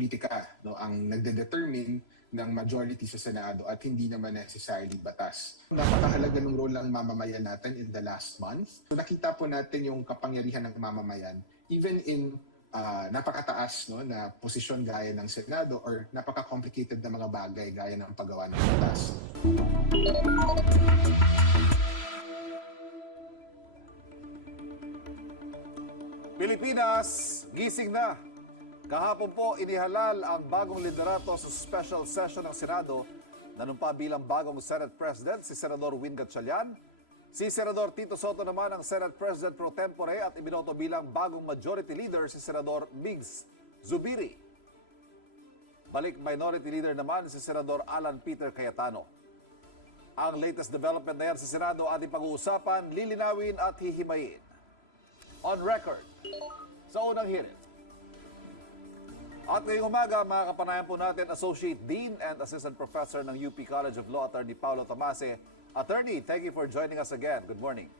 politika, no, ang nagde-determine ng majority sa Senado at hindi naman necessarily batas. Napakahalaga ng role ng mamamayan natin in the last month. So nakita po natin yung kapangyarihan ng mamamayan even in napakataas, no, na posisyon gaya ng Senado or napaka-complicated na mga bagay gaya ng paggawa ng batas. Pilipinas, gising na! Kahapon po inihalal ang bagong liderato sa special session ng Senado. Nanumpa bilang bagong Senate President si Senador Win Gatchalian. Si Senador Tito Soto naman ang Senate President pro tempore at ibinoto bilang bagong Majority Leader si Senador Migs Zubiri. Balik Minority Leader naman si Senador Alan Peter Cayetano. Ang latest development na yan sa Senado ating pag-uusapan, lilinawin at hihimayin. On record, sa unang hirit. At ngayong umaga, mga kapanayan po natin, Associate Dean and Assistant Professor ng UP College of Law, Attorney Paulo Tamase. Attorney, thank you for joining us again. Good morning.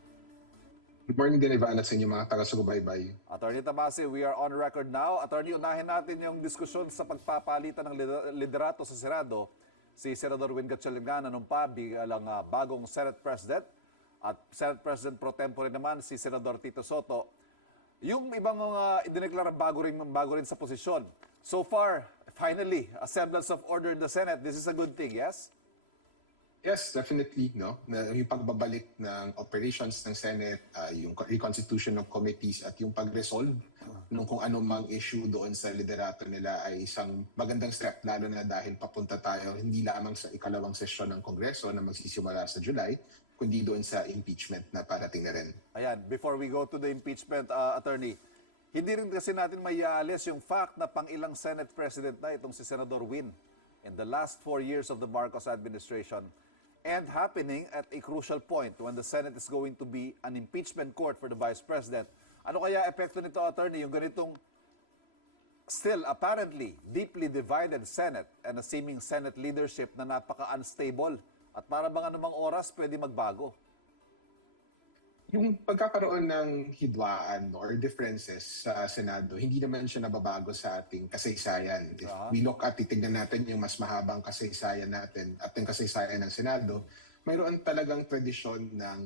Good morning din, Ivan, at sa inyo mga taga-subaybay. Attorney Tamase, we are on record now. Attorney, unahin natin yung diskusyon sa pagpapalitan ng liderato sa Senado. Si Senador Win Gatchalian nanumpa bilang bagong Senate President at Senate President pro tempore naman si Senador Tito Soto. Yung ibang idineklara bago rin sa posisyon. So far, finally, a semblance of order in the Senate. This is a good thing, yes? Yes, definitely, no. Yung pagbabalik ng operations ng Senate, yung reconstitution ng committees at yung pag-resolve nung kung ano mang issue doon sa liderato nila ay isang magandang step, lalo na dahil papunta tayo hindi lamang sa ikalawang sesyon ng Kongreso na magsisimula sa July, kundi doon sa impeachment na parating na rin. Ayan, before we go to the impeachment, Attorney, hindi rin kasi natin maiaalis yung fact na pang-ilang Senate President na itong si Senador Win in the last 4 years of the Marcos administration and happening at a crucial point when the Senate is going to be an impeachment court for the Vice President. Ano kaya epekto nito, Attorney, yung ganitong still apparently deeply divided Senate and a seeming Senate leadership na napaka-unstable at para bang anumang oras pwede magbago? Yung pagkakaroon ng hidwaan or differences sa Senado, hindi naman siya nababago sa ating kasaysayan. If we look at, titignan natin yung mas mahabang kasaysayan natin at yung kasaysayan ng Senado, mayroon talagang tradisyon ng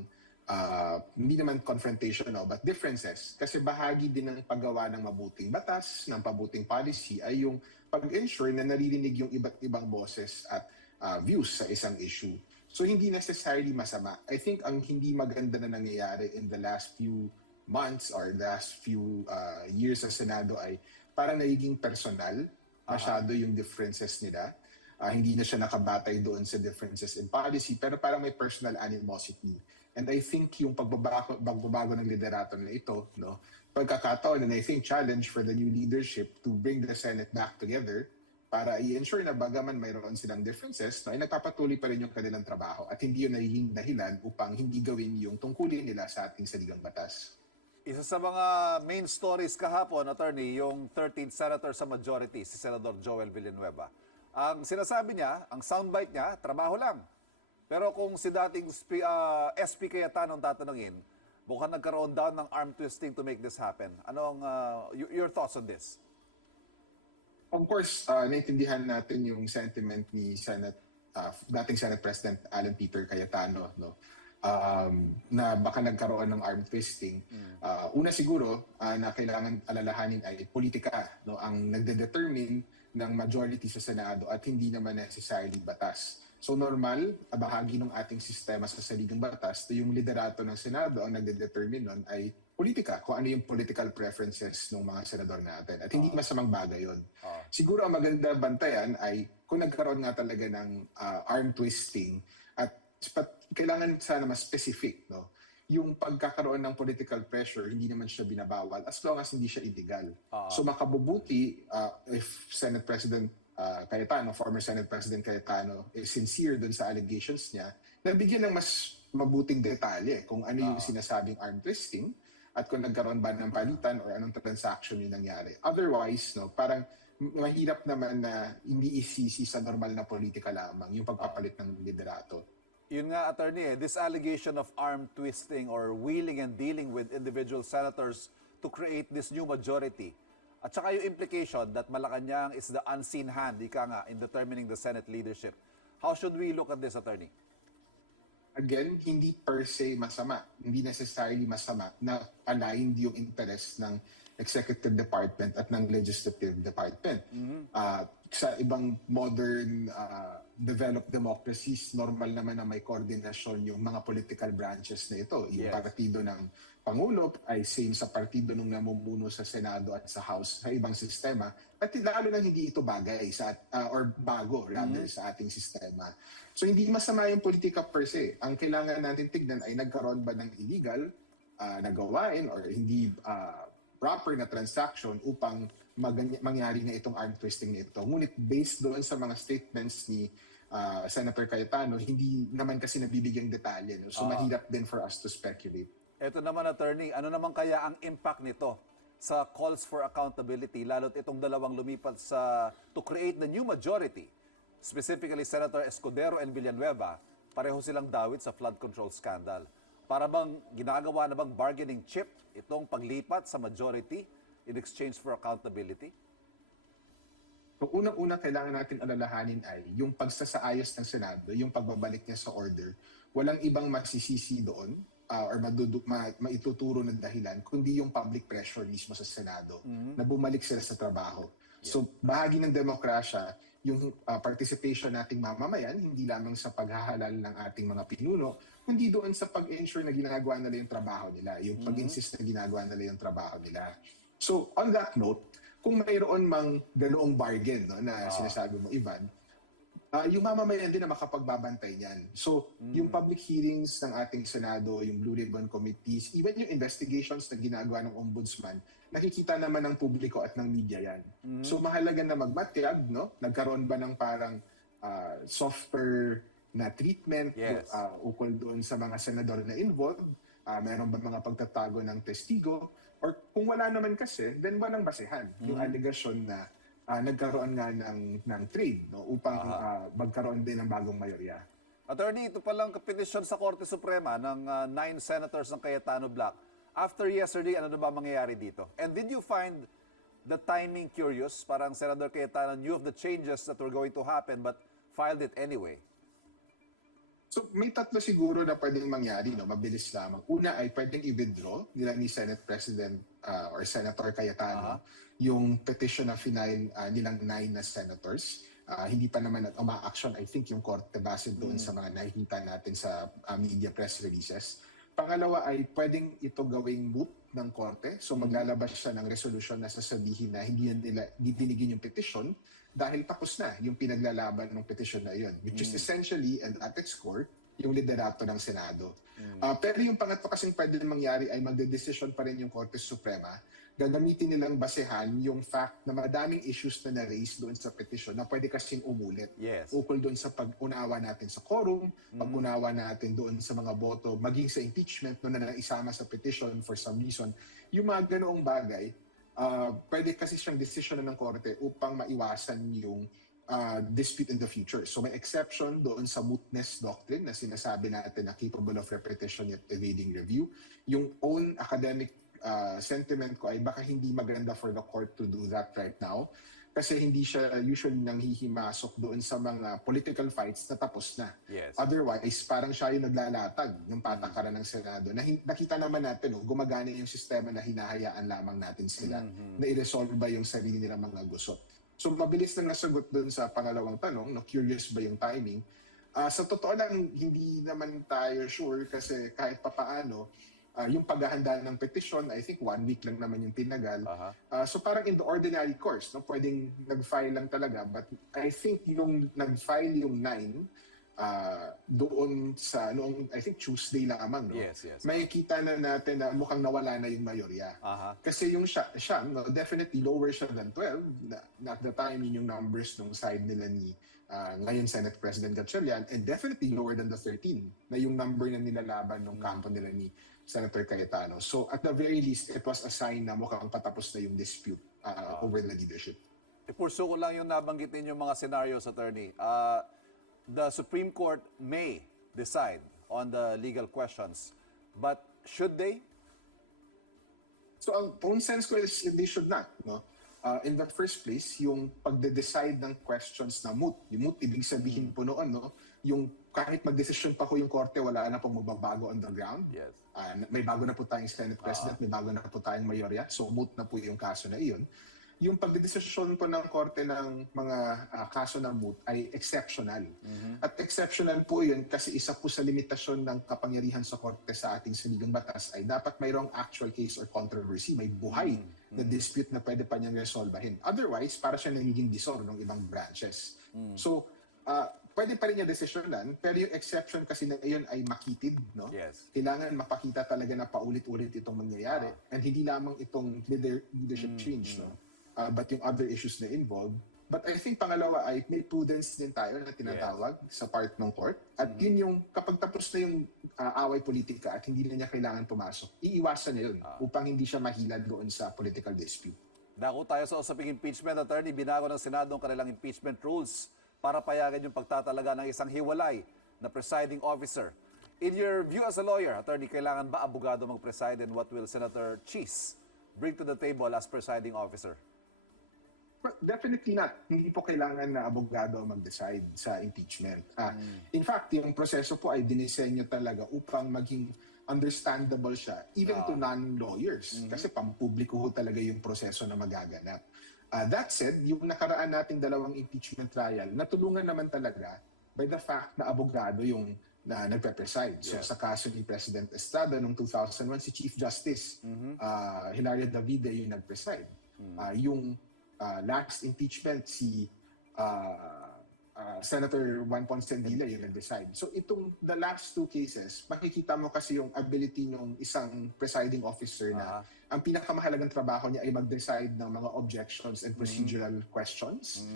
hindi naman confrontation, no, but differences. Kasi bahagi din ng paggawa ng mabuting batas, ng mabuting policy ay yung pag-ensure na naririnig yung iba't ibang boses at views sa isang issue. So hindi necessarily masama. I think ang hindi maganda na nangyayari in the last few months or the last few years sa Senado ay parang nagiging personal. Masyado yung differences nila. Hindi na siya nakabatay doon sa differences in policy, pero parang may personal animosity. And I think yung pagbabago ng liderato na ito, no, pagkakataon, and I think challenge for the new leadership to bring the Senate back together para i-ensure na bagaman mayroon silang differences, no, ay nagpapatuloy pa rin yung kanilang trabaho at hindi yun nagiging dahilan upang hindi gawin yung tungkulin nila sa ating saligang batas. Isa sa mga main stories kahapon, Attorney, yung 13th Senator sa majority, si Senador Joel Villanueva. Ang sinasabi niya, ang soundbite niya, trabaho lang. Pero kung si dating SP Cayetano ang tatanungin, mukhang nagkaroon daw ng arm twisting to make this happen. Anong your thoughts on this? Of course, naintindihan natin yung sentiment ni dating Senate President Alan Peter Cayetano, no? Na baka nagkaroon ng arm twisting. Una siguro na kailangan alalahanin ay politika, no, ang nagde-determine ng majority sa Senado at hindi naman necessarily batas. So normal, bahagi ng ating sistema sa saligang batas, yung liderato ng Senado ang nagde-determine nun ay politika, kung ano yung political preferences ng mga senador natin. At hindi masamang bagay yun. Siguro ang maganda bantayan ay kung nagkaroon nga talaga ng arm twisting at kailangan sana mas specific, no? Yung pagkakaroon ng political pressure, hindi naman siya binabawal as long as hindi siya illegal. So makabubuti if Senate President Cayetano, former Senate President Cayetano, is sincere dun sa allegations niya, nabigyan ng mas mabuting detalye kung ano yung sinasabing arm twisting at kung nagkaroon ba ng palitan or anong transaction yung nangyari. Otherwise, no, parang mahirap naman na hindi isisi sa normal na politika lamang yung pagpapalit ng liderato. Yun nga, Attorney, this allegation of arm twisting or wheeling and dealing with individual senators to create this new majority, At saka yung implication that Malacanang is the unseen hand, ika nga, in determining the Senate leadership. How should we look at this, Attorney? Again, hindi per se masama. Hindi necessarily masama na aligned yung interest ng executive department at ng legislative department. Sa ibang modern developed democracies, normal naman na may koordinasyon yung mga political branches na ito. Yung Yes. partido ng Pangulo ay same sa partido ng namumuno sa Senado at sa House sa ibang sistema. At lalo na hindi ito bagay sa or bago rather sa ating sistema. So hindi masama yung politika per se. Ang kailangan natin tignan ay nagkaroon ba ng illegal na gawain or hindi proper na transaction upang mangyari na itong arm twisting na ito. Ngunit based doon sa mga statements ni Senator Cayetano, hindi naman kasi nabibigyang detalye. No? So mahirap din for us to speculate. Ito naman, Attorney, ano naman kaya ang impact nito sa calls for accountability, lalo't itong dalawang lumipat to create the new majority, specifically Senator Escudero and Villanueva, pareho silang dawit sa flood control scandal. Para bang ginagawa na bang bargaining chip itong paglipat sa majority in exchange for accountability? So unang-una kailangan natin alalahanin ay yung pagsasaayos ng Senado, yung pagbabalik niya sa order, walang ibang masisisi doon or maituturo na dahilan, kundi yung public pressure mismo sa Senado na bumalik sila sa trabaho. So bahagi ng demokrasya, yung participation nating mamamayan, hindi lamang sa paghahalal ng ating mga pinuno, kundi doon sa pag-ensure na ginagawa nila yung trabaho nila, yung pag-insist na ginagawa nila yung trabaho nila. So on that note, kung mayroon mang ganoong bargain no, na sinasabi mo, Ivan, yung mamamayan din na makapagbabantay niyan. So, yung public hearings ng ating Senado, yung Blue Ribbon Committees, even yung investigations na ginagawa ng Ombudsman, nakikita naman ng publiko at ng media yan. So, mahalaga na magmatyag, no? Nagkaroon ba ng parang softer na treatment ukol doon sa mga senador na involved? Meron ba mga pagtatago ng testigo? Or kung wala naman kasi, then walang basehan. Yung allegation na nagkaroon nga ng trade no, upang magkaroon din ng bagong mayorya. Attorney, ito palang petisyon sa Korte Suprema ng 9 senators ng Cayetano Block. After yesterday, ano na ba mangyayari dito? And did you find the timing curious? Parang Senator Cayetano knew of the changes that were going to happen but filed it anyway. So may tatlo siguro na pwedeng mangyari, no? Mabilis lamang. Una ay pwedeng i-withdraw nila ni Senate President or Senator Cayetano yung petition na final nilang 9 na senators. Hindi pa naman uma-action, I think, yung korte base doon sa mga nakikita natin sa media press releases. Pangalawa ay pwedeng ito gawing moot ng korte. So maglalabas siya ng resolution na sasabihin na hindi dinigin yung petition dahil tapos na yung pinaglalaban ng petition na yun, which is essentially, and at its core, yung liderato ng Senado. Pero yung pangatlo kasing pwede mangyari ay magdedesisyon pa rin yung Korte Suprema. Gagamitin nilang basehan yung fact na madaming issues na na-raise doon sa petition na pwede kasing umulit. Ukol doon sa pag-unawa natin sa quorum, pag-unawa natin doon sa mga boto, maging sa impeachment no, na naisama sa petition for some reason. Yung mga ganoong bagay, pwede kasi siyang decision ng korte upang maiwasan yung dispute in the future. So may exception doon sa mootness doctrine na sinasabi natin na capable of repetition yet evading review. Yung own academic sentiment ko ay baka hindi maganda for the court to do that right now kasi hindi siya usually nanghihimasok doon sa mga political fights na tapos na. Otherwise, parang siya yung naglalatag ng patakaran ng Senado. Nakita naman natin, gumagana yung sistema na hinahayaan lamang natin sila na i-resolve ba yung sarili nilang mga gusot. So mabilis na nasagot doon sa pangalawang tanong, curious ba yung timing? Sa totoo lang, hindi naman tayo sure kasi kahit papaano, yung paghahanda ng petition, I think 1 week lang naman yung tinagal. So parang in the ordinary course, pwedeng nag-file lang talaga. But I think yung nag-file yung 9, doon sa noong I think Tuesday lamang may kita na natin na mukhang nawala na yung mayorya kasi yung siya definitely lower siya than 12 na at the time yun yung numbers ng side nila ni ngayon Senate President Gatchalian and definitely lower than the 13 na yung number na nilalaban ng kampo nila ni Senator Cayetano. So at the very least it was a sign na mukhang patapos na yung dispute over the leadership. Ipurso ko lang yung nabanggit ninyong mga scenarios, Attorney. The Supreme Court may decide on the legal questions, but should they? So ang own sense ko is they should not. No? in the first place, yung pagde-decide ng questions na moot. Yung moot, ibig sabihin po noon, no? Yung kahit mag-desisyon pa po yung korte, wala na pong magbabago on the ground. Yes. May bago na po tayong Senate President, may bago na po tayong mayorya. So moot na po yung kaso na iyon. Yung pagdedesisyon po ng korte ng mga kaso ng moot ay exceptional. At exceptional po yun kasi isa po sa limitasyon ng kapangyarihan sa korte sa ating saligang batas ay dapat mayroong actual case or controversy, may buhay na dispute na pwede pa niyang resolbahin. Otherwise, para siya nagiging disor ng ibang branches. So, pwede pa rin niya desisyonan, pero yung exception kasi na iyon ay makitid, no? Yes. Kailangan mapakita talaga na paulit-ulit itong mangyayari. And hindi lamang itong leadership change, no? But yung other issues na involved. But I think pangalawa ay may prudence din tayo na tinatawag sa part ng court. At yun yung kapag tapos na yung away politika at hindi na niya kailangan pumasok, iiwasan niya yun upang hindi siya mahilad doon sa political dispute. Dako tayo sa usaping impeachment, Attorney. Binago ng Senado ang kanilang impeachment rules para payagan yung pagtatalaga ng isang hiwalay na presiding officer. In your view as a lawyer, Attorney, kailangan ba abogado mag-preside and what will Senator Cheese bring to the table as presiding officer? Definitely not. Hindi po kailangan na abogado mag-decide sa impeachment. In fact, yung proseso po ay dinisenyo talaga upang maging understandable siya even to non-lawyers. Kasi pampubliko ho talaga yung proseso na magaganap. That said, yung nakaraan nating dalawang impeachment trial, natulungan naman talaga by the fact na abogado yung na nagpe-preside. So sa kaso ni President Estrada noong 2001, si Chief Justice Hilario Davide yung nag-preside. Yung last impeachment, si Senator Juan Ponce Enrile yung nag-decide. So itong the last two cases, makikita mo kasi yung ability ng isang presiding officer na ang pinakamahalagang trabaho niya ay mag-decide ng mga objections and procedural questions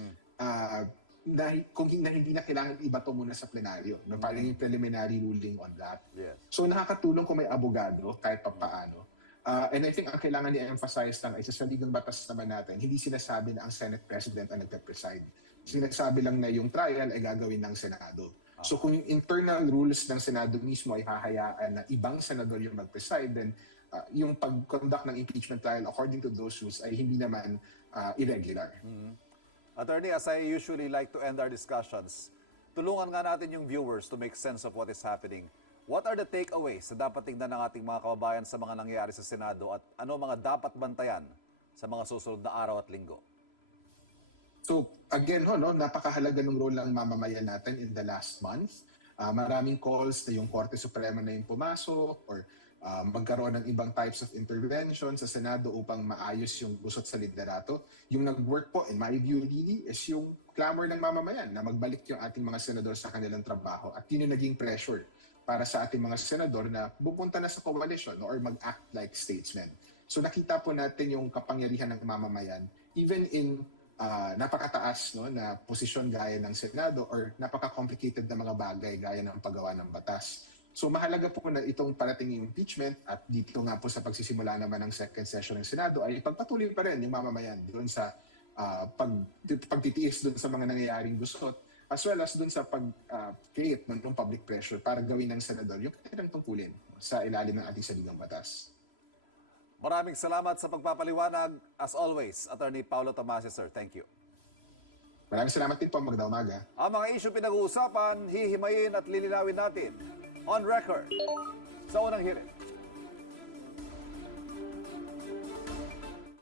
na hindi na kailangan ibato muna sa plenaryo. No? Parang yung preliminary ruling on that. Yes. So nakakatulong kung may abogado kahit pa paano. And I think ang kailangan i-emphasize lang ay sa saligang batas naman natin, hindi sinasabi na ang Senate President ang nagpe-preside. Sinasabi lang na yung trial ay gagawin ng Senado. So kung yung internal rules ng Senado mismo ay hahayaan na ibang senador yung mag-preside, then yung pag-conduct ng impeachment trial according to those rules ay hindi naman irregular. Attorney, as I usually like to end our discussions, tulungan nga natin yung viewers to make sense of what is happening. What are the takeaways na dapat tingnan ng ating mga kababayan sa mga nangyayari sa Senado at ano mga dapat bantayan sa mga susunod na araw at linggo? So again, napakahalaga ng role ng mamamayan natin in the last month. Maraming calls na yung Korte Suprema na yung pumasok or magkaroon ng ibang types of intervention sa Senado upang maayos yung gusot sa liderato. Yung nag-work po, in my view really, is yung clamor ng mamamayan na magbalik yung ating mga senador sa kanilang trabaho. At yun yung naging pressure para sa ating mga senador na pupunta na sa coalition or mag-act like statesmen. So nakita po natin yung kapangyarihan ng mamamayan even in napakataas na posisyon gaya ng Senado or napaka-complicated na mga bagay gaya ng paggawa ng batas. So mahalaga po na itong parating impeachment at dito nga po sa pagsisimula naman ng second session ng Senado ay pagpatuloy pa rin yung mamamayan doon sa pagtitiis doon sa mga nangyayaring gusot as well as doon sa pag-create ng public pressure para gawin ng senador yung kanilang tungkulin sa ilalim ng ating saligang batas. Maraming salamat sa pagpapaliwanag. As always, Attorney Paulo Tomasio, sir. Thank you. Maraming salamat din po. Magandang umaga. Ang mga issue pinag-uusapan, hihimayin at lilinawin natin on record sa unang hearing.